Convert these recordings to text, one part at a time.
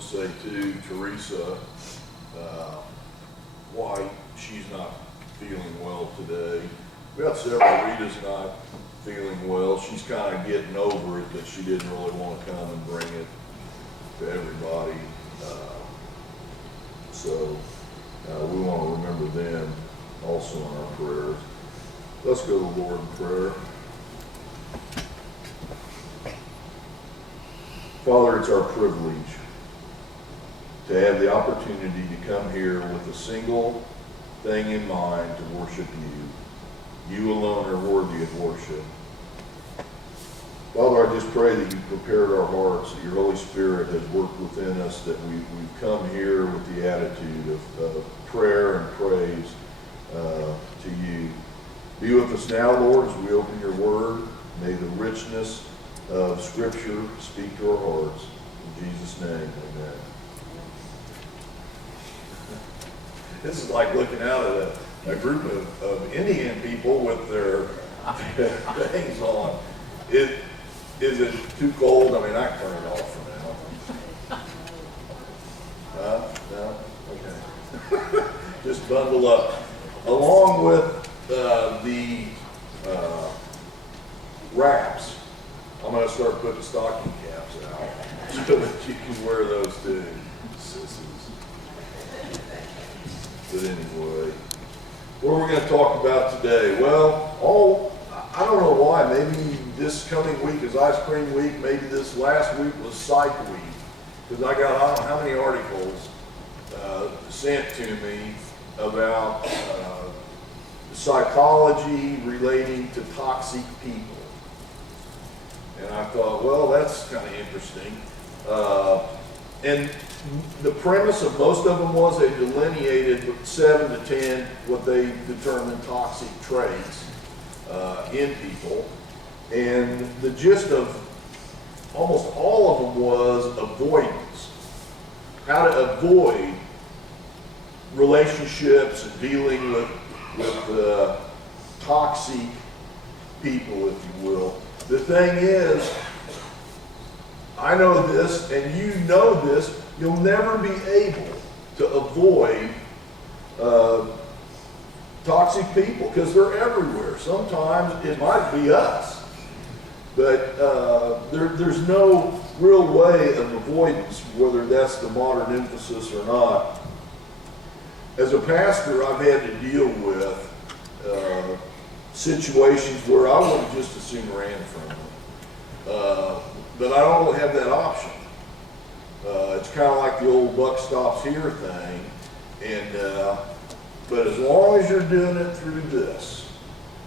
to say too, Teresa White, she's not feeling well today. We got several. Rita's not feeling well. She's kind of getting over it, that she didn't really want to come and bring it to everybody. So we want to remember them also in our prayers. Let's go to the Lord in prayer. Father, it's our privilege to have the opportunity to come here with a single thing in mind, to worship you. You alone are worthy of worship. Father, I just pray that you've prepared our hearts, that your Holy Spirit has worked within us, that we've come here with the attitude of prayer and praise to you. Be with us now, Lord, as we open your word. May the richness of Scripture speak to our hearts. In Jesus' name, amen. This is like looking out at a group of Indian people with their things on. Is it too cold? I mean, I can turn it off for now. No? Okay. Just bundle up. Along with the wraps, I'm going to start putting stocking caps out so that you can wear those too. Sissies. But anyway, what are we going to talk about today? Well, I don't know why. Maybe this coming week is ice cream week. Maybe this last week was psych week. Because I got, I don't know how many articles sent to me about psychology relating to toxic people. And I thought, well, that's kind of interesting. And the premise of most of them was they delineated 7 to 10 what they determined toxic traits in people. And the gist of almost all of them was avoidance. How to avoid relationships and dealing with toxic people, if you will. The thing is, I know this and you know this, you'll never be able to avoid toxic people because they're everywhere. Sometimes it might be us, but there's no real way of avoidance, whether that's the modern emphasis or not. As a pastor, I've had to deal with situations where I would have just as soon ran from them. But I don't have that option. It's kind of like the old buck stops here thing. And but as long as you're doing it through this,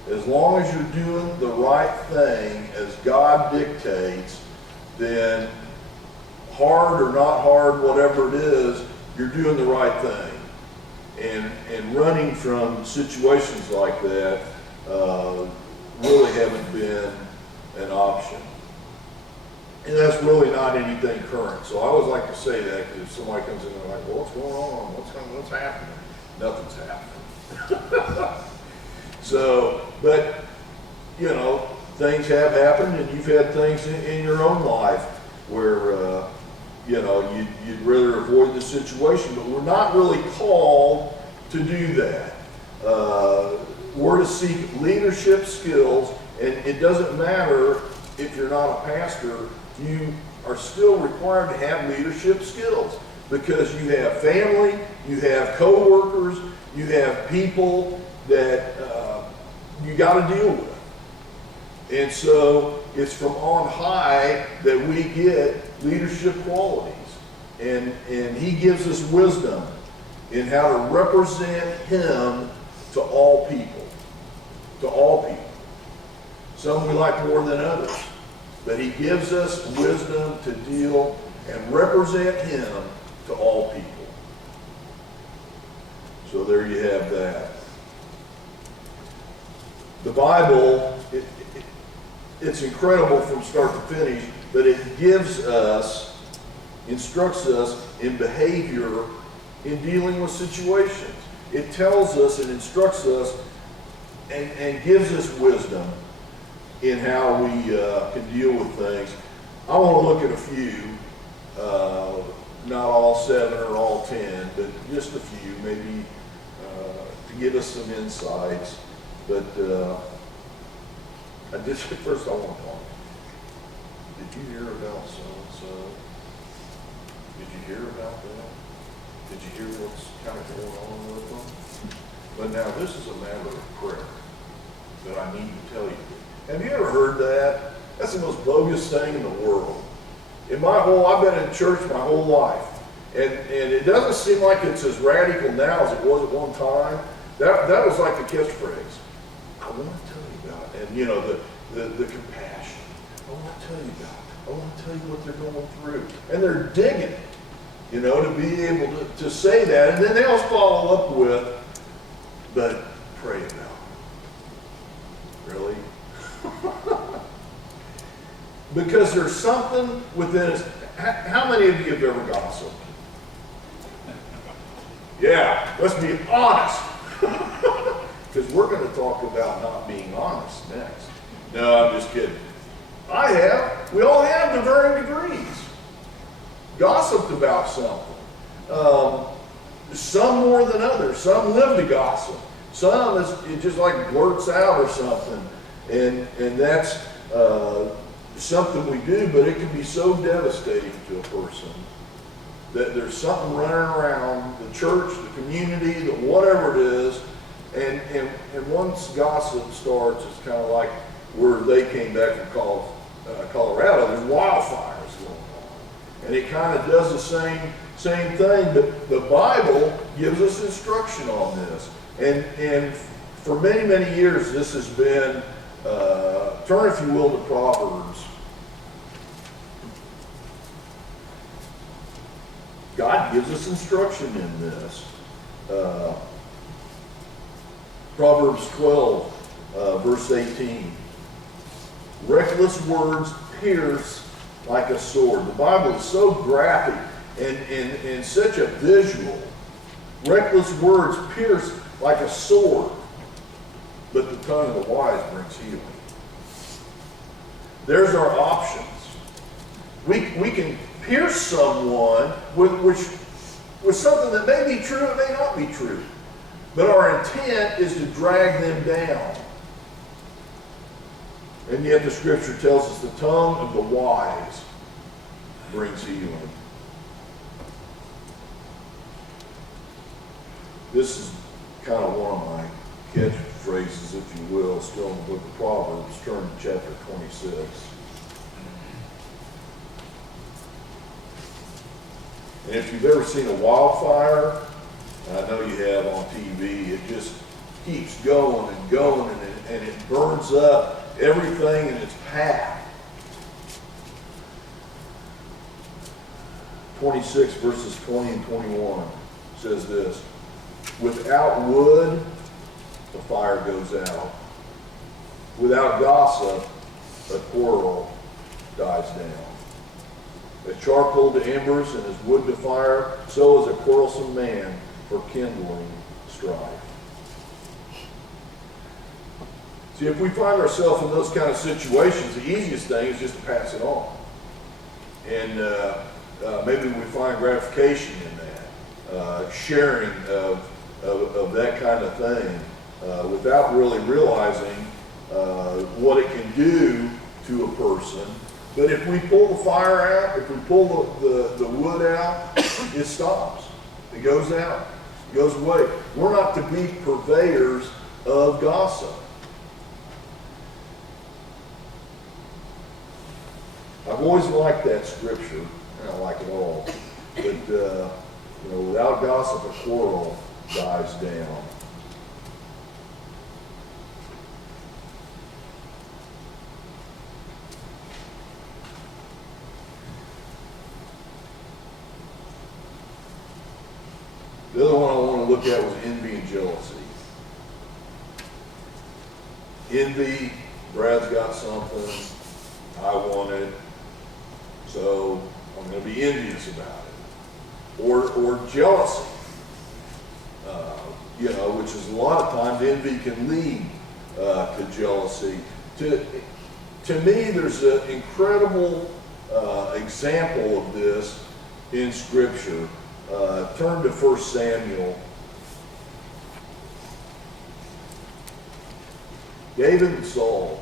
as long as you're doing the right thing as God dictates, then hard or not hard, whatever it is, you're doing the right thing. And running from situations like that really haven't been an option. And that's really not anything current. So I always like to say that, because if somebody comes in and they're like, well, what's going on? What's happening? Nothing's happening. So, but, you know, things have happened, and you've had things in your own life where, you know, you'd rather avoid the situation, but we're not really called to do that. We're to seek leadership skills, and it doesn't matter if you're not a pastor, you are still required to have leadership skills because you have family, you have co-workers, you have people that you got to deal with. And so it's from on high that we get leadership qualities. And he gives us wisdom in how to represent him to all people. To all people. Some we like more than others. But he gives us wisdom to deal and represent him to all people. So there you have that. The Bible, it's incredible from start to finish, but it gives us, instructs us in behavior in dealing with situations. It tells us and instructs us and gives us wisdom in how we can deal with things. I want to look at a few, not all 10, but just a few, maybe to give us some insights. But first I want to talk. Did you hear about so-and-so? Did you hear about that? Did you hear what's kind of going on with them? But now this is a matter of prayer that I need to tell you. Have you ever heard that? That's the most bogus thing in the world. I've been in church my whole life. And it doesn't seem like it's as radical now as it was at one time. That was like the catchphrase. I want to tell you about it. And the compassion. I want to tell you about it. I want to tell you what they're going through. And they're digging it, to be able to say that. And then they'll follow up with, but pray about it. Really? Because there's something within us. How many of you have ever gossiped? Yeah, let's be honest. Because we're going to talk about not being honest next. No, I'm just kidding. I have. We all have to varying degrees. Gossiped about something. Some more than others. Some live to gossip. Some it just like blurts out or something. And that's something we do, but it can be so devastating to a person that there's something running around the church, the community, the whatever it is, and once gossip starts, it's kind of like where they came back from Colorado. There's wildfires going on, and it kind of does the same thing. But the Bible gives us instruction on this, and for many years this has been. Turn, if you will, to Proverbs. God gives us instruction in this. Proverbs 12, verse 18. Reckless words pierce like a sword. The Bible is so graphic and such a visual. Reckless words pierce like a sword, but the tongue of the wise brings healing. There's our options. We can pierce someone with something that may be true, it may not be true. But our intent is to drag them down. And yet the scripture tells us the tongue of the wise brings healing. This is kind of one of my catchphrases, if you will, still in the book of Proverbs. Turn to chapter 26. And if you've ever seen a wildfire, I know you have on TV, it just keeps going and going, and it burns up everything in its path. 26 verses 20 and 21 says this: without wood, the fire goes out. Without gossip, a quarrel dies down. As charcoal to embers and as wood to fire, so is a quarrelsome man for kindling strife. See, if we find ourselves in those kind of situations, the easiest thing is just to pass it on. And maybe we find gratification in that, sharing of that kind of thing, without really realizing what it can do to a person. But if we pull the fire out, if we pull the wood out, it stops. It goes out. It goes away. We're not to be purveyors of gossip. I've always liked that scripture, and I like it all. But without gossip, a quarrel dies down. The other one I want to look at was envy and jealousy. Envy, Brad's got something, I want it, so I'm going to be envious about it. Or jealousy, which is a lot of times envy can lead to jealousy. To me, there's an incredible example of this in Scripture. Turn to 1 Samuel. David and Saul.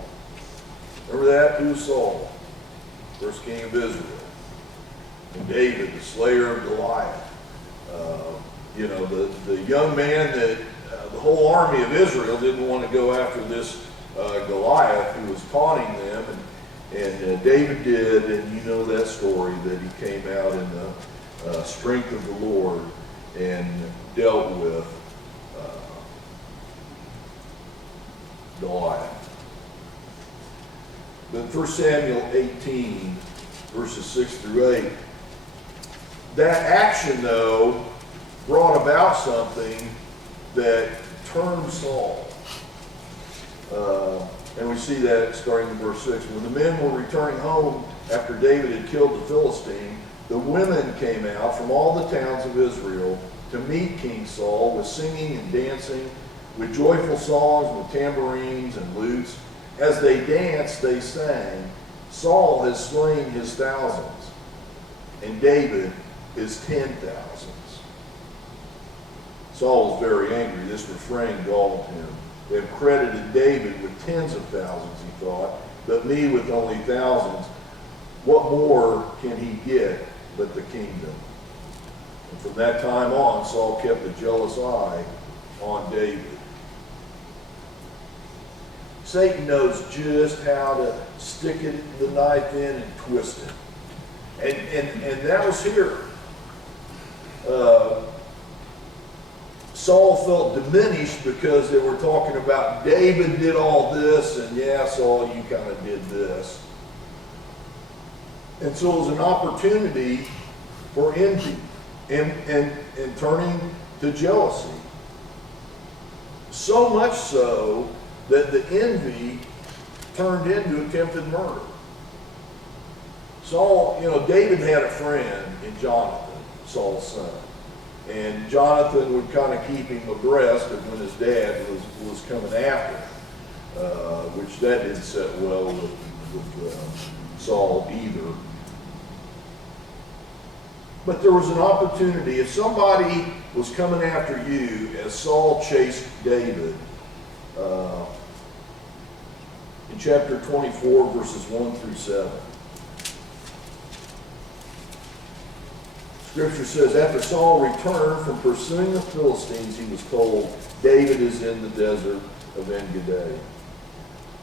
Remember that? Who's Saul? First king of Israel. And David, the slayer of Goliath. The young man that the whole army of Israel didn't want to go after this Goliath who was taunting them. And David did, and you know that story, that he came out in the strength of the Lord and dealt with Goliath. But 1 Samuel 18, verses 6 through 8, that action, though, brought about something that turned Saul. And we see that starting in verse 6. When the men were returning home after David had killed the Philistine, the women came out from all the towns of Israel to meet King Saul with singing and dancing, with joyful songs, with tambourines and lutes. As they danced, they sang, Saul has slain his thousands, and David his 10,000s. Saul was very angry. This refrain galled him. They have credited David with tens of thousands, he thought, but me with only thousands. What more can he get but the kingdom? And from that time on, Saul kept a jealous eye on David. Satan knows just how to stick the knife in and twist it. And that was here. Saul felt diminished because they were talking about David did all this, and yeah, Saul, you kind of did this. And so it was an opportunity for envy and turning to jealousy. So much so that the envy turned into attempted murder. Saul, David had a friend in Jonathan, Saul's son. And Jonathan would kind of keep him abreast of when his dad was coming after him, which that didn't set well with Saul either. But there was an opportunity. If somebody was coming after you as Saul chased David, in chapter 24, verses 1 through 7. Scripture says, after Saul returned from pursuing the Philistines, he was told, David is in the desert of En-Gedi.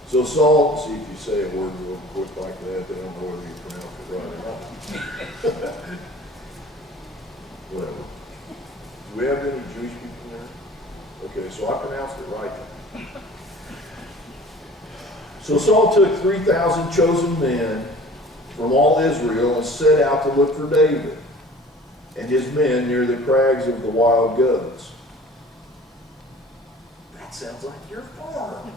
So Saul, see if you say a word real quick like that, they don't know whether you pronounce it right or not. Whatever. Do we have any Jewish people there? Okay, so I pronounced it right then. So Saul took 3,000 chosen men from all Israel and set out to look for David and his men near the crags of the wild goats. That sounds like your farm.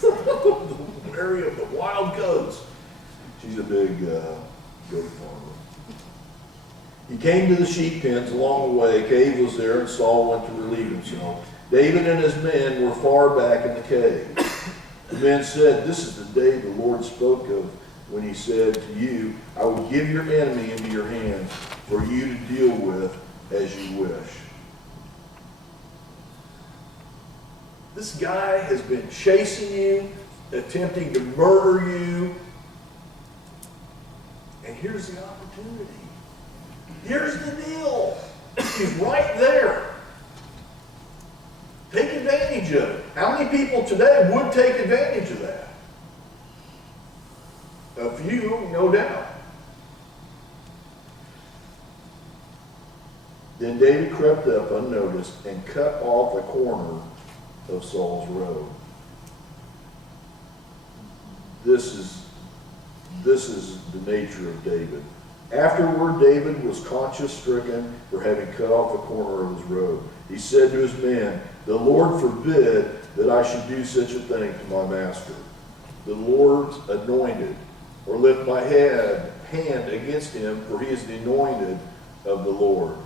The area of the wild goats. She's a big goat farmer. He came to the sheep pens along the way. A cave was there, and Saul went to relieve himself. David and his men were far back in the cave. The men said, this is the day the Lord spoke of when he said to you, I will give your enemy into your hands for you to deal with as you wish. This guy has been chasing you, attempting to murder you, and here's the opportunity. Here's the deal. He's right there. Take advantage of it. How many people today would take advantage of that? A few, no doubt. Then David crept up unnoticed and cut off a corner of Saul's robe. This is the nature of David. Afterward, David was conscience-stricken for having cut off a corner of his robe. He said to his men, the Lord forbid that I should do such a thing to my master, the Lord's anointed, or lift my hand against him, for he is the anointed of the Lord.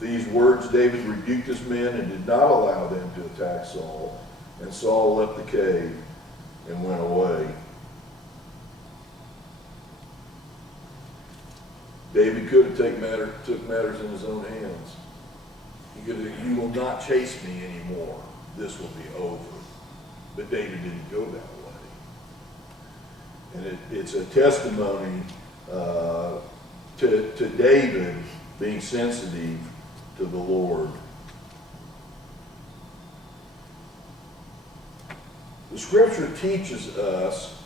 These words David rebuked his men and did not allow them to attack Saul. And Saul left the cave and went away. David could have took matters in his own hands. He could have, you will not chase me anymore. This will be over. But David didn't go that way. And it's a testimony to David being sensitive to the Lord. The scripture teaches us,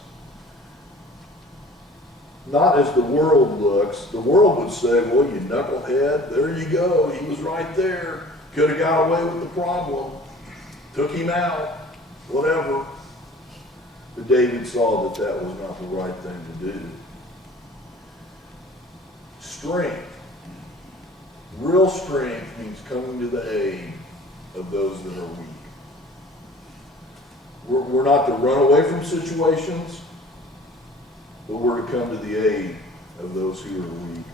not as the world looks. The world would say, well, you knucklehead, there you go. He was right there. Could have got away with the problem. Took him out. Whatever. But David saw that that was not the right thing to do. Strength. Real strength means coming to the aid of those that are weak. We're not to run away from situations, but we're to come to the aid of those who are weak.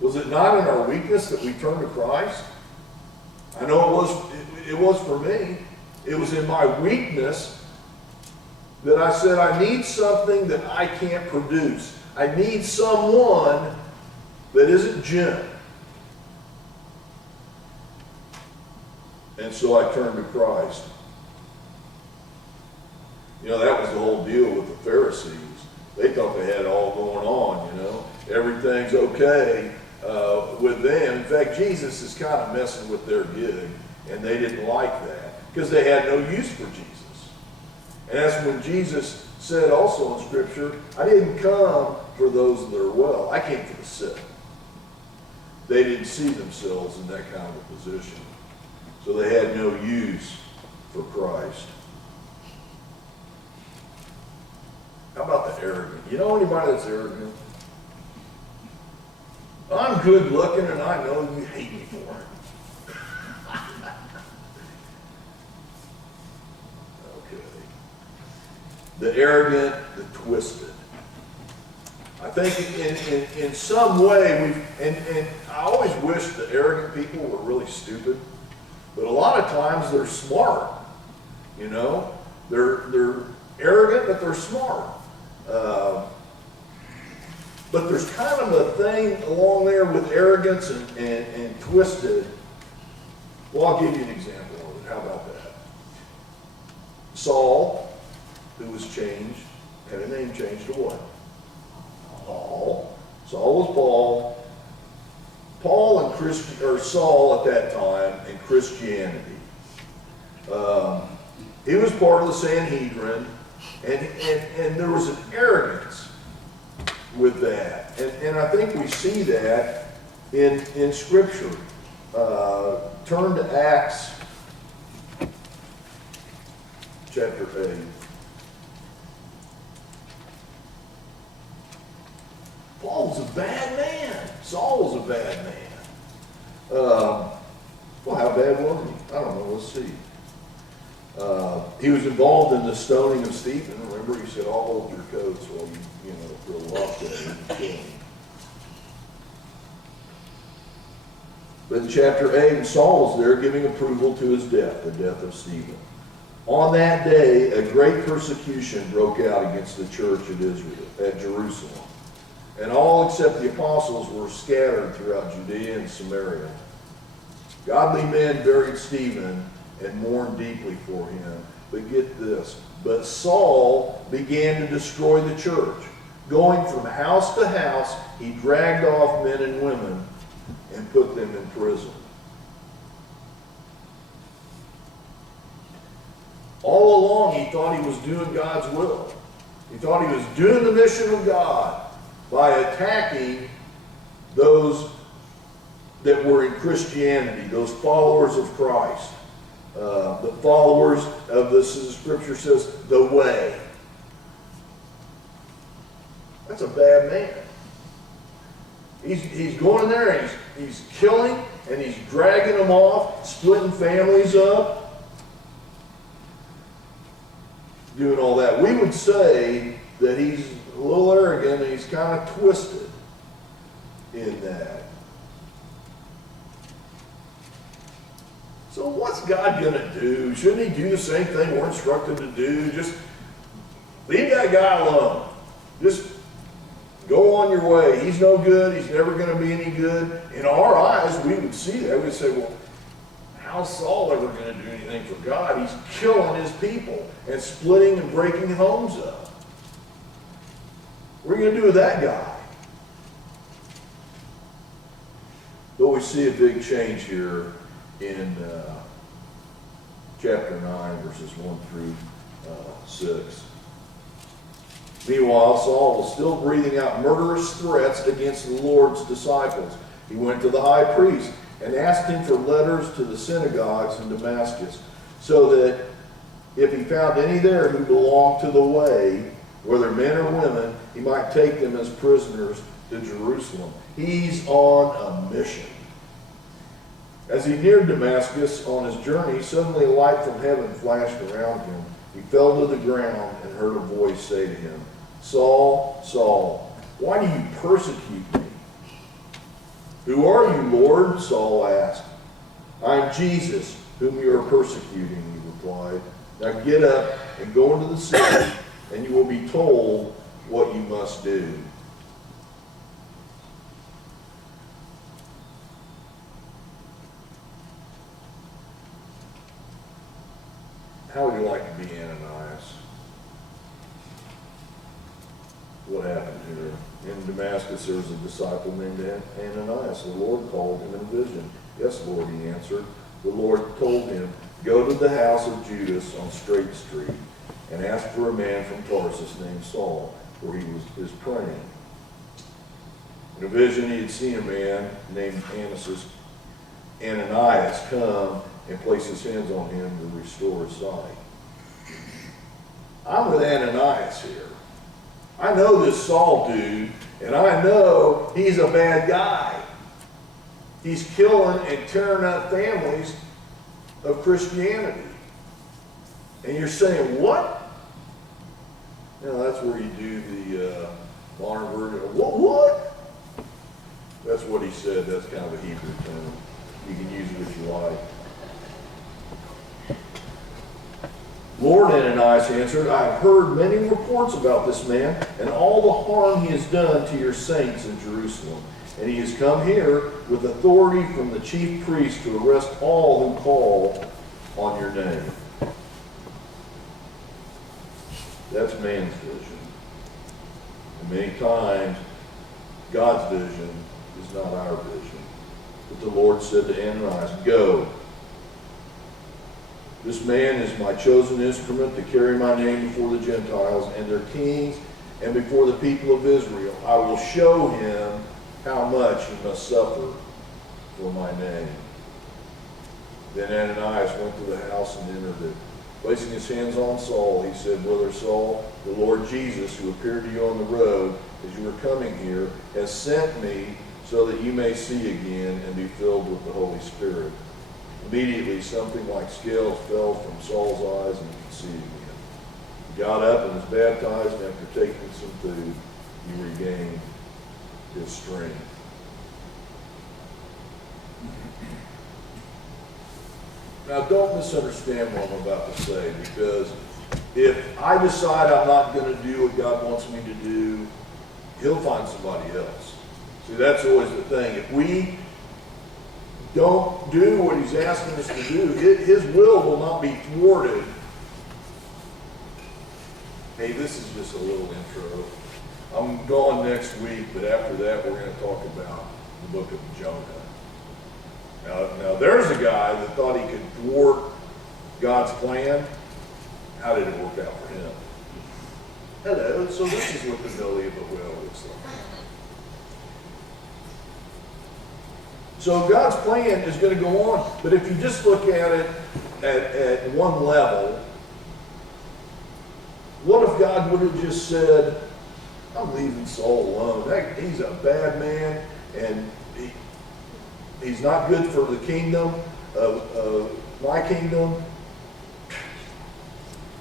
Was it not in our weakness that we turned to Christ? I know it was for me. It was in my weakness that I said, I need something that I can't produce. I need someone that isn't Jim. And so I turned to Christ. You know, that was the whole deal with the Pharisees. They thought they had it all going on, you know. Everything's okay with them. In fact, Jesus is kind of messing with their gig, and they didn't like that because they had no use for Jesus. And that's when Jesus said also in Scripture, I didn't come for those that are well. I came for the sick. They didn't see themselves in that kind of a position. So they had no use for Christ. How about the arrogant? You know anybody that's arrogant? I'm good looking and I know you hate me for it. Okay. The arrogant, the twisted. I think in some way and I always wish the arrogant people were really stupid, but a lot of times they're smart. You know, they're arrogant, but they're smart. But there's kind of a thing along there with arrogance and twisted. Well, I'll give you an example of it. How about that? Saul, who was changed, had a name changed to what? Paul. Saul was Paul. Paul and Saul at that time in Christianity. He was part of the Sanhedrin. And there was an arrogance with that. And I think we see that in Scripture. Turn to Acts chapter 8. Paul was a bad man. Saul was a bad man. Well, how bad was he? I don't know. Let's see. He was involved in the stoning of Stephen. Remember, he said, I'll hold your coats while you throw rocks at him and kill him. But in chapter 8, Saul was there giving approval to his death, the death of Stephen. On that day, a great persecution broke out against the church at Jerusalem. And all except the apostles were scattered throughout Judea and Samaria. Godly men buried Stephen and mourned deeply for him. But get this, but Saul began to destroy the church. Going from house to house, he dragged off men and women and put them in prison. All along, he thought he was doing God's will. He thought he was doing the mission of God by attacking those that were in Christianity, those followers of Christ. The followers of this, as the Scripture says, the way. That's a bad man. He's going in there and he's killing and he's dragging them off, splitting families up, doing all that. We would say that he's a little arrogant and he's kind of twisted in that. So what's God going to do? Shouldn't he do the same thing we're instructed to do? Just leave that guy alone. Just go Go on your way. He's no good. He's never going to be any good. In our eyes, we would see that. We'd say, well, how's Saul ever going to do anything for God? He's killing his people and splitting and breaking homes up. What are you going to do with that guy? But we see a big change here in chapter 9, verses 1 through 6. Meanwhile, Saul was still breathing out murderous threats against the Lord's disciples. He went to the high priest and asked him for letters to the synagogues in Damascus, so that if he found any there who belonged to the way, whether men or women, he might take them as prisoners to Jerusalem. He's on a mission. As he neared Damascus on his journey, suddenly a light from heaven flashed around him. He fell to the ground and heard a voice say to him, Saul, Saul, why do you persecute me? Who are you, Lord? Saul asked. I am Jesus, whom you are persecuting, he replied. Now get up and go into the city, and you will be told what you must do. How would you like to be Ananias? What happened here? In Damascus there was a disciple named Ananias. The Lord called him in a vision. Yes, Lord, he answered. The Lord told him, go to the house of Judas on Straight Street and ask for a man from Tarsus named Saul, for he is praying. In a vision he had seen a man named Ananias come and place his hands on him to restore his sight. I'm with Ananias here. I know this Saul dude, and I know he's a bad guy. He's killing and tearing up families of Christianity. And you're saying, what? You know, that's where you do the modern version. What? That's what he said. That's kind of a Hebrew term. You can use it if you like. Lord, Ananias answered, I have heard many reports about this man and all the harm he has done to your saints in Jerusalem. And he has come here with authority from the chief priest to arrest all who call on your name. That's man's vision. And many times, God's vision is not our vision. But the Lord said to Ananias, go. This man is my chosen instrument to carry my name before the Gentiles and their kings and before the people of Israel. I will show him how much he must suffer for my name. Then Ananias went to the house and entered it. Placing his hands on Saul, he said, Brother Saul, the Lord Jesus, who appeared to you on the road as you were coming here, has sent me so that you may see again and be filled with the Holy Spirit. Immediately, something like scales fell from Saul's eyes and he could see again. He got up and was baptized, and after taking some food, he regained his strength. Now, don't misunderstand what I'm about to say, because if I decide I'm not going to do what God wants me to do, he'll find somebody else. See, that's always the thing. If we don't do what he's asking us to do, his will not be thwarted. Hey, this is just a little intro. I'm gone next week, but after that we're going to talk about the book of Jonah. Now there's a guy that thought he could thwart God's plan. How did it work out for him? Hello, so this is what the belly of the whale looks like. So God's plan is going to go on, but if you just look at it at one level, what if God would have just said, I'm leaving Saul alone. He's a bad man, and he's not good for the kingdom of my kingdom.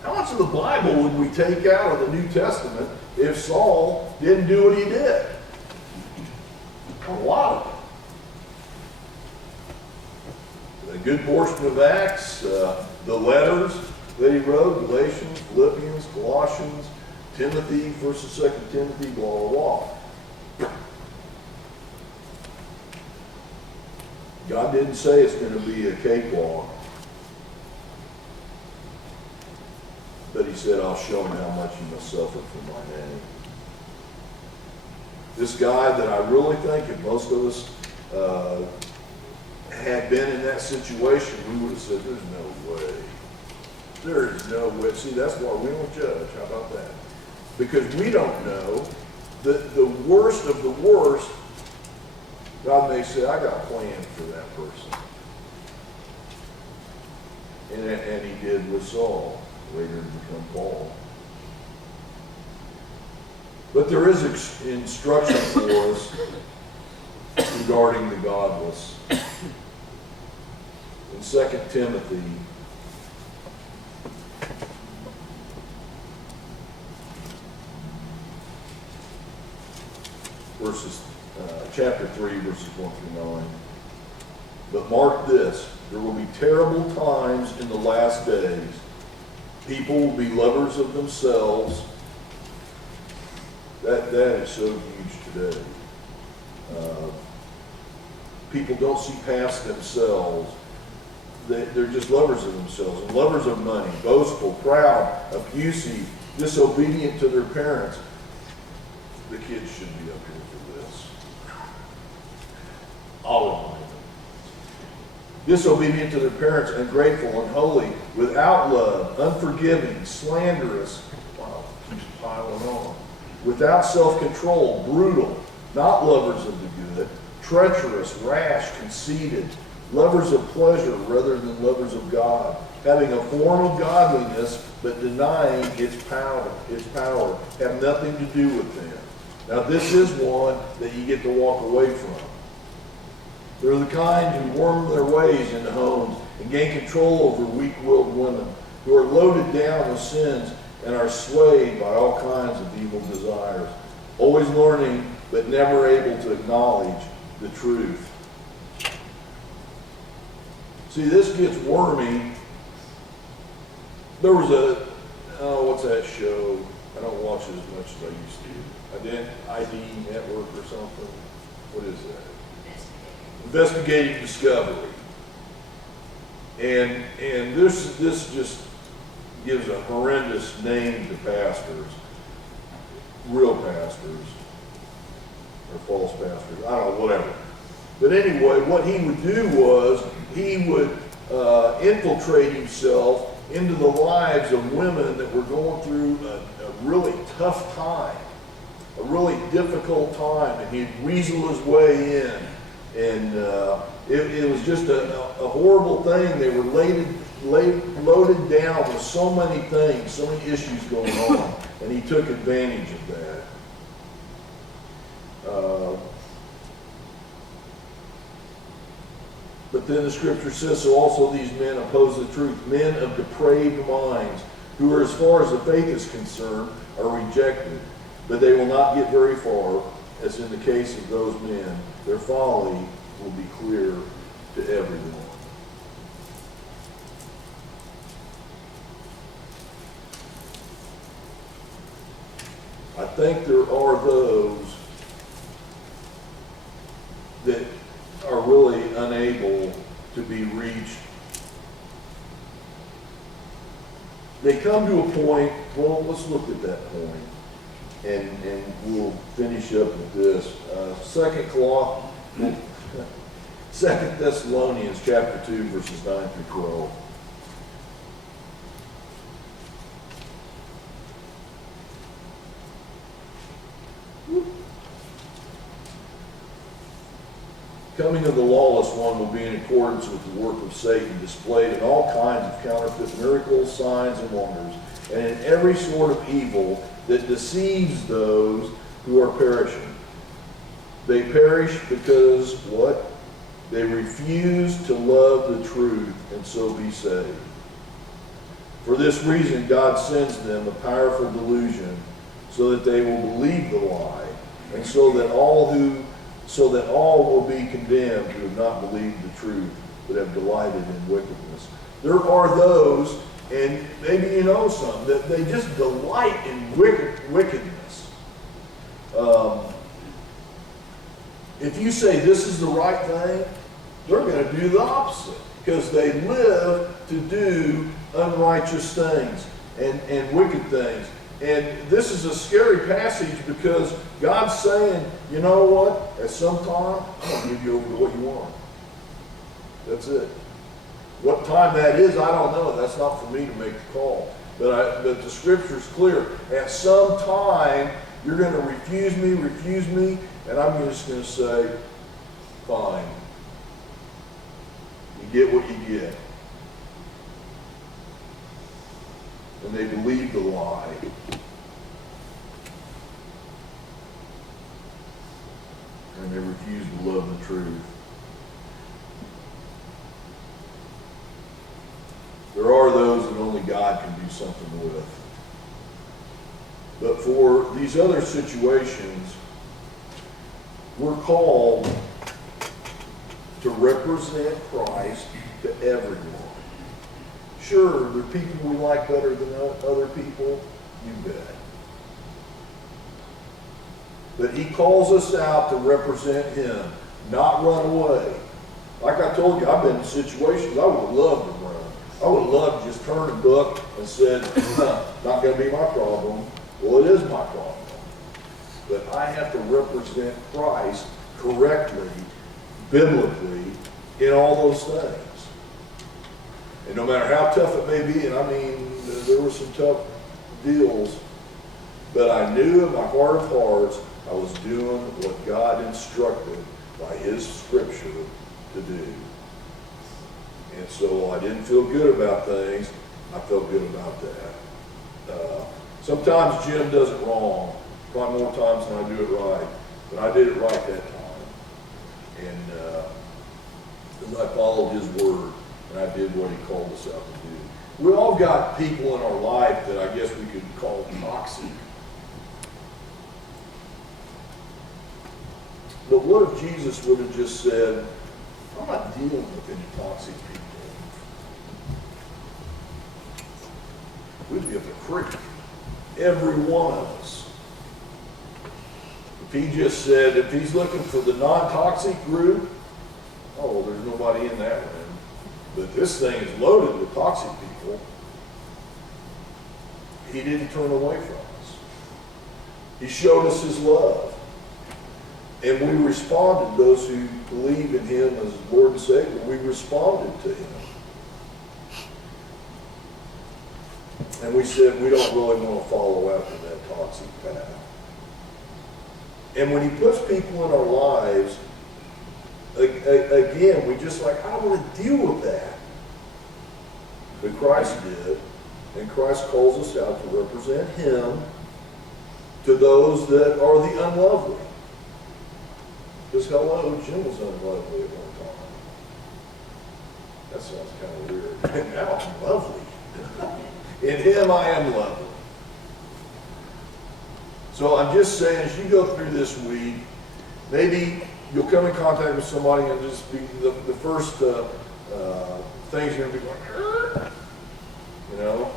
How much of the Bible would we take out of the New Testament if Saul didn't do what he did? A lot of it. A good portion of Acts, the letters that he wrote, Galatians, Philippians, Colossians, Timothy, 1st and 2nd Timothy, blah, blah, blah. God didn't say it's going to be a cakewalk. But he said, I'll show him how much you must suffer for my name. This guy that I really think if most of us had been in that situation, we would have said, there's no way. There is no way. See, that's why we don't judge. How about that? Because we don't know that the worst of the worst, God may say, I got a plan for that person. And he did with Saul, later to become Paul. But there is instruction for us regarding the godless. In 2 Timothy, chapter 3, verses 1 through 9. But mark this, there will be terrible times in the last days. People will be lovers of themselves. That is so huge today. People don't see past themselves. They're just lovers of themselves and lovers of money, boastful, proud, abusive, disobedient to their parents. The kids should be up here for this. I'll remind them. Disobedient to their parents, ungrateful, unholy, without love, unforgiving, slanderous. Wow, keeps piling on. Without self-control, brutal, not lovers of the good, treacherous, rash, conceited, lovers of pleasure rather than lovers of God, having a form of godliness but denying its power, have nothing to do with them. Now this is one that you get to walk away from. They're the kind who worm their ways into homes and gain control over weak-willed women, who are loaded down with sins and are swayed by all kinds of evil desires, always learning but never able to acknowledge the truth. See, this gets wormy. There was what's that show? I don't watch it as much as I used to. ID Network or something. What is that? Investigating Discovery. And this just gives a horrendous name to pastors, real pastors, or false pastors, I don't know, whatever. But anyway, what he would do was he would infiltrate himself into the lives of women that were going through a really tough time, a really difficult time, and he'd weasel his way in. And it was just a horrible thing. They were loaded down with so many things, so many issues going on, and he took advantage of that. But then the scripture says, so also these men oppose the truth, men of depraved minds, who are, as far as the faith is concerned, are rejected. But they will not get very far, as in the case of those men. Their folly will be clear to everyone. I think there are those that are really unable to be reached. They come to a point, well, let's look at that point, and we'll finish up with this. 2 Thessalonians chapter 2, verses 9 through 12. Coming of the lawless one will be in accordance with the work of Satan, displayed in all kinds of counterfeit miracles, signs, and wonders, and in every sort of evil that deceives those who are perishing. They perish because, what? They refuse to love the truth and so be saved. For this reason, God sends them a powerful delusion so that they will believe the lie, and so that all will be condemned who have not believed the truth, but have delighted in wickedness. There are those, and maybe you know some, that they just delight in wickedness. If you say this is the right thing, They're going to do the opposite because they live to do unrighteous things and wicked things. And this is a scary passage because God's saying, you know what? At some time, I'm going to give you over to what you want. That's it. What time that is, I don't know. That's not for me to make the call. But the Scripture's clear. At some time, you're going to refuse me, and I'm just going to say, fine. You get what you get. And they believe the lie. And they refuse to love the truth. There are those that only God can do something with. But for these other situations, we're called to represent Christ to everyone. Sure, there are people we like better than other people, you bet. But he calls us out to represent him, not run away. Like I told you, I've been in situations I would have loved to run. I would have loved to just turn a book and said, not going to be my problem. Well, it is my problem. But I have to represent Christ correctly, biblically, in all those things. And no matter how tough it may be, and I mean, there were some tough deals, but I knew in my heart of hearts I was doing what God instructed by his scripture to do. And so I didn't feel good about things. I felt good about that. Sometimes Jim does it wrong, probably more times than I do it right. But I did it right that time. And I followed his word, and I did what he called us out to do. We all got people in our life that I guess we could call toxic. But what if Jesus would have just said, I'm not dealing with any toxic people. We'd be at the creek. Every one of us. If he just said, if he's looking for the non-toxic group, oh, there's nobody in that room. But this thing is loaded with toxic people. He didn't turn away from us. He showed us his love. And we responded, those who believe in him as Lord and Savior, we responded to him. And we said, we don't really want to follow after that toxic path. And when he puts people in our lives, again, we just like, I don't want to deal with that. But Christ did. And Christ calls us out to represent him to those that are the unlovely. Because hello, Jim was unlovely at one time. That sounds kind of weird. And now I'm lovely. In him I am lovely. So I'm just saying, as you go through this week, maybe you'll come in contact with somebody and just be the first things you're going to be like, you know.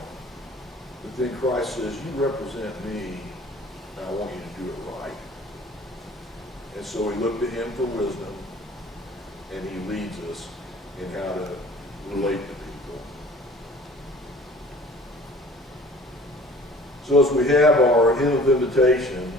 But then Christ says, you represent me, and I want you to do it right. And so we look to him for wisdom, and he leads us in how to relate to people. So as we have our hymn of invitation,